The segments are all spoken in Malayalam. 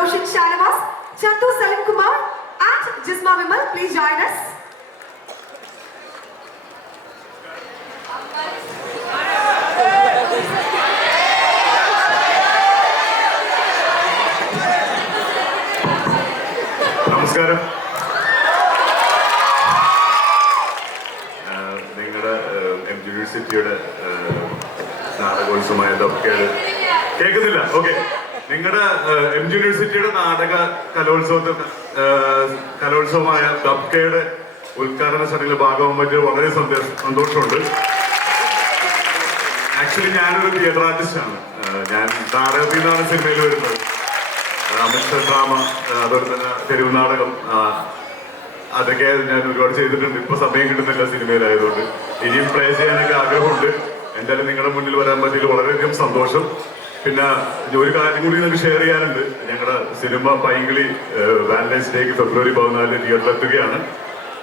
Roshan Shanavas, Chantu Salim Kumar, and Jisma Vimal. Please join us. നമസ്കാരം നിങ്ങളുടെ യൂണിവേഴ്സിറ്റിയുടെ നാടകോത്സവമായ കേൾക്കുന്നില്ല ഓക്കെ നിങ്ങളുടെ എം ജി യൂണിവേഴ്സിറ്റിയുടെ നാടക കലോത്സവത്തിൽ കലോത്സവമായ ദബ്കയുടെ ഉദ്ഘാടന ചടങ്ങിൽ ഭാഗമാകാൻ പറ്റിയ വളരെ സന്തോഷം സന്തോഷമുണ്ട്. ആക്ച്വലി ഞാനൊരു തിയേറ്റർ ആർട്ടിസ്റ്റാണ് ഞാൻ നാടകത്തിൽ നിന്നാണ് സിനിമയിൽ വരുന്നത് അമിസ്റ്റർ ഡ്രാമ അതുപോലെ തന്നെ തെരുവ് നാടകം അതൊക്കെ ഞാൻ ഒരുപാട് ചെയ്തിട്ടുണ്ട്. ഇപ്പൊ സമയം കിട്ടുന്നില്ല സിനിമയിലായതുകൊണ്ട്. ഇനിയും പ്ലേ ചെയ്യാനൊക്കെ ആഗ്രഹമുണ്ട്. എന്തായാലും നിങ്ങളുടെ മുന്നിൽ വരാൻ പറ്റിയതിൽ വളരെയധികം സന്തോഷം. പിന്നെ ഒരു കാര്യം കൂടി നിങ്ങൾക്ക് ഷെയർ ചെയ്യാനുണ്ട്. ഞങ്ങളുടെ സിനിമ പൈങ്കിളി വാലന്റൈൻസ് ഡേക്ക് ഫെബ്രുവരി പതിനാലിന്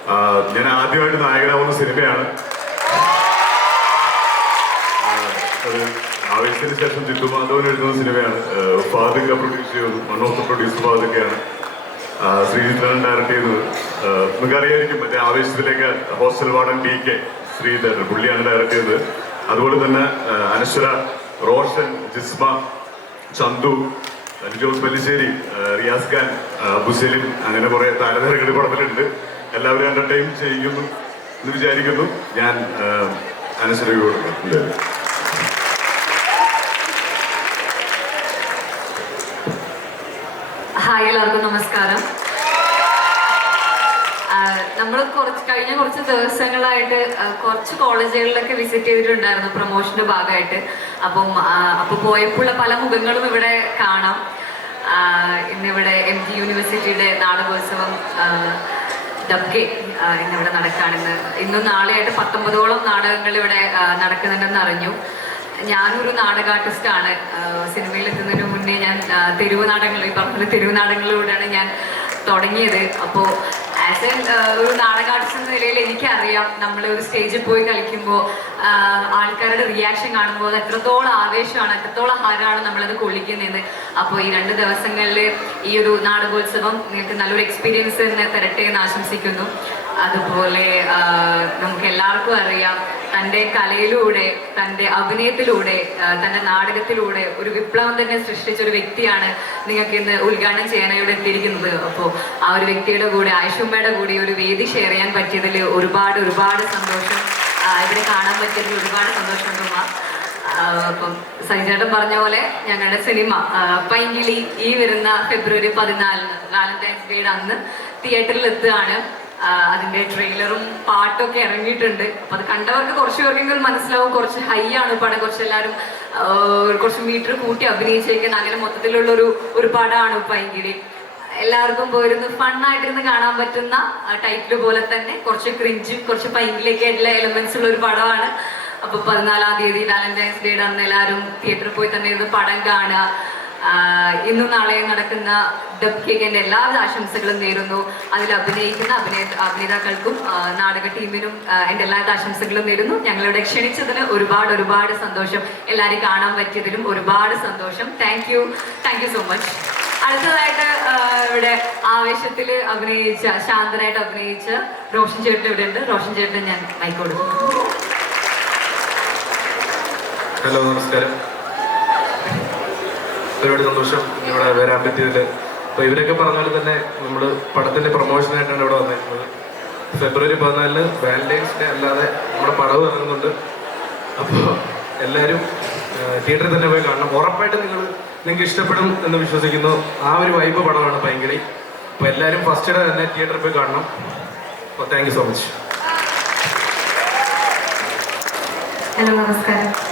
ആ, ഞാൻ ആദ്യമായിട്ട് നായകനാവുന്ന സിനിമയാണ്. ആവേശത്തിന് ശേഷം ജിത്തു മാധവൻ എഴുതുന്ന സിനിമയാണ്. ഫാദിക്ക പ്രൊഡ്യൂസ് ചെയ്തത് വൺ ഓഫ് ദ പ്രൊഡ്യൂസർ ഫാദിക്കയാണ് ശ്രീചിത്രൻ ഡയറക്ട് ചെയ്തത് ആഹ് നിങ്ങൾക്ക് അറിയായിരിക്കും മറ്റേ ആവേശത്തിലേക്ക് hostel warden D K Sreedharan പുള്ളിയാണ് ഡയറക്ട് ചെയ്തത്. അതുപോലെ തന്നെ അനശ്വര റോഷൻ ജിസ്മ ചന്തു ജോസ് പല്ലിശ്ശേരി റിയാസ് ഖാൻ ബുസലിം അങ്ങനെ കുറെ താരനിരകൾ പടത്തിലുണ്ട്. എല്ലാവരും എന്റർടൈൻ ചെയ്യുന്നു എന്ന് വിചാരിക്കുന്നു. ഞാൻ എന്തായാലും ഹായ് എല്ലാവർക്കും നമസ്കാരം. നമ്മൾ കുറച്ച് കഴിഞ്ഞ കുറച്ച് ദിവസങ്ങളായിട്ട് കുറച്ച് കോളേജുകളിലൊക്കെ വിസിറ്റ് ചെയ്തിട്ടുണ്ടായിരുന്നു പ്രൊമോഷന്റെ ഭാഗമായിട്ട്. അപ്പം ആ, അപ്പൊ പോയപ്പോഴുള്ള പല മുഖങ്ങളും ഇവിടെ കാണാം. ഇന്ന് ഇന്നിവിടെ എം ജി യൂണിവേഴ്സിറ്റിയുടെ നാടകോത്സവം ഡബ്കെ ഇന്നിവിടെ നടക്കുകയാണെന്ന് ഇന്നും നാളെയായിട്ട് പത്തൊമ്പതോളം നാടകങ്ങൾ ഇവിടെ നടക്കുന്നുണ്ടെന്ന് അറിഞ്ഞു. ഞാനൊരു നാടക ആർട്ടിസ്റ്റാണ് സിനിമയിൽ എത്തുന്നതിന് മുന്നേ ഞാൻ തെരുവ് നാടകങ്ങൾ ഈ പറഞ്ഞ തെരുവ് നാടകങ്ങളിലൂടെയാണ് ഞാൻ തുടങ്ങിയത്. അപ്പോൾ ആസ് എൻ ഒരു നാടക എന്ന നിലയിൽ എനിക്കറിയാം നമ്മൾ ഒരു സ്റ്റേജിൽ പോയി കളിക്കുമ്പോൾ ആൾക്കാരുടെ റിയാക്ഷൻ കാണുമ്പോൾ അത് എത്രത്തോളം ആവേശമാണ് എത്രത്തോളം ഹാരമാണ് നമ്മളത് കൊള്ളിക്കുന്നതെന്ന്. അപ്പോൾ ഈ രണ്ട് ദിവസങ്ങളിൽ ഈ ഒരു നാടകോത്സവം നിങ്ങൾക്ക് നല്ലൊരു എക്സ്പീരിയൻസ് തന്നെ തരട്ടെ എന്ന് ആശംസിക്കുന്നു. അതുപോലെ നമുക്ക് എല്ലാവർക്കും അറിയാം തന്റെ കലയിലൂടെ തന്റെ അഭിനയത്തിലൂടെ തന്റെ നാടകത്തിലൂടെ ഒരു വിപ്ലവം തന്നെ സൃഷ്ടിച്ച ഒരു വ്യക്തിയാണ് നിങ്ങൾക്ക് ഇന്ന് ഉദ്ഘാടനം ചെയ്യാനായി ഇവിടെ എത്തിയിരിക്കുന്നത്. അപ്പോൾ ആ ഒരു വ്യക്തിയുടെ കൂടെ ആയിഷുമ്മയുടെ കൂടെ ഒരു വേദി ഷെയർ ചെയ്യാൻ പറ്റിയതിൽ ഒരുപാട് ഒരുപാട് സന്തോഷം. ഇവിടെ കാണാൻ പറ്റിയതിൽ ഒരുപാട് സന്തോഷമുണ്ട് ഉമ്മ. അപ്പം സൈജേട്ടൻ പറഞ്ഞ പോലെ ഞങ്ങളുടെ സിനിമ പൈങ്കിളി ഈ വരുന്ന ഫെബ്രുവരി പതിനാലിന് വാലന്റൈൻസ് ഡേയുടെ അന്ന് തിയേറ്ററിൽ എത്തുകയാണ്. അതിന്റെ ട്രെയിലറും പാട്ടൊക്കെ ഇറങ്ങിയിട്ടുണ്ട്. അപ്പൊ അത് കണ്ടവർക്ക് കുറച്ച് പേർക്കെങ്കിലും മനസ്സിലാവും. കുറച്ച് ഹൈ ആണ് പടം. കുറച്ച് എല്ലാവരും കുറച്ച് മീറ്റർ കൂട്ടി അഭിനയിച്ചേക്കുന്ന അങ്ങനെ മൊത്തത്തിലുള്ള ഒരു ഒരു പടമാണ് പൈങ്കിളി എല്ലാവർക്കും പോയിരുന്ന് ഫണ്ണായിട്ടിരുന്ന് കാണാൻ പറ്റുന്ന ടൈറ്റിൽ പോലെ തന്നെ കുറച്ച് ക്രിഞ്ചും കുറച്ച് പൈങ്കിലൊക്കെ ആയിട്ടുള്ള എലമെന്റ്സ് ഉള്ള ഒരു പടമാണ്. അപ്പൊ പതിനാലാം തീയതി വാലന്റൈൻസ് ഡേ അന്ന് എല്ലാവരും തിയേറ്ററിൽ പോയി തന്നെ ഇത് പടം കാണുക. ഇന്നും നാളെയും നടക്കുന്ന ഡബ് കേക്കിന്റെ എല്ലാ ആശംസകളും നേരുന്നു. അതിൽ അഭിനയിക്കുന്ന അഭിനയ അഭിനേതാക്കൾക്കും നാടക ടീമിനും എന്റെ എല്ലാ ആശംസകളും നേരുന്നു. ഞങ്ങളിവിടെ ക്ഷണിച്ചതിന് ഒരുപാട് ഒരുപാട് സന്തോഷം. എല്ലാവരെയും കാണാൻ പറ്റിയതിലും ഒരുപാട് സന്തോഷം. Thank you thank you so much അടുത്തതായിട്ട് ഇവിടെ ആവേശത്തിൽ അഭിനയിച്ച ശാന്തനായിട്ട് അഭിനയിച്ച റോഷൻ ചേട്ടൻ ഇവിടെ ഉണ്ട്. റോഷൻ ചേട്ടൻ ഞാൻ മൈക്ക് കൊടുക്കുന്നു. ഹലോ നമസ്കാരം. ഒരുപാട് സന്തോഷം. ഇവിടെ വരാൻ പറ്റിയതിൽ അപ്പോൾ ഇവരൊക്കെ പറഞ്ഞ പോലെ തന്നെ നമ്മൾ പടത്തിന്റെ പ്രൊമോഷനായിട്ടാണ് ഇവിടെ വന്നിരിക്കുന്നത് ഫെബ്രുവരി പതിനാലിന് വാലന്റൈൻസ് ഡേ അല്ലാതെ നമ്മുടെ പടവ് ഇറങ്ങുന്നുണ്ട്. അപ്പോൾ എല്ലാവരും തിയേറ്ററിൽ തന്നെ പോയി കാണണം. ഉറപ്പായിട്ട് നിങ്ങൾ നിങ്ങൾക്ക് ഇഷ്ടപ്പെടും എന്ന് വിശ്വസിക്കുന്നു. ആ ഒരു വൈബ് പടമാണ് പൈങ്കിളി. അപ്പോൾ എല്ലാവരും ഫസ്റ്റ് ഡേ തന്നെ തിയേറ്ററിൽ പോയി കാണണം. അപ്പോൾ താങ്ക് സോ മച്ച് ഹലോ നമസ്കാരം.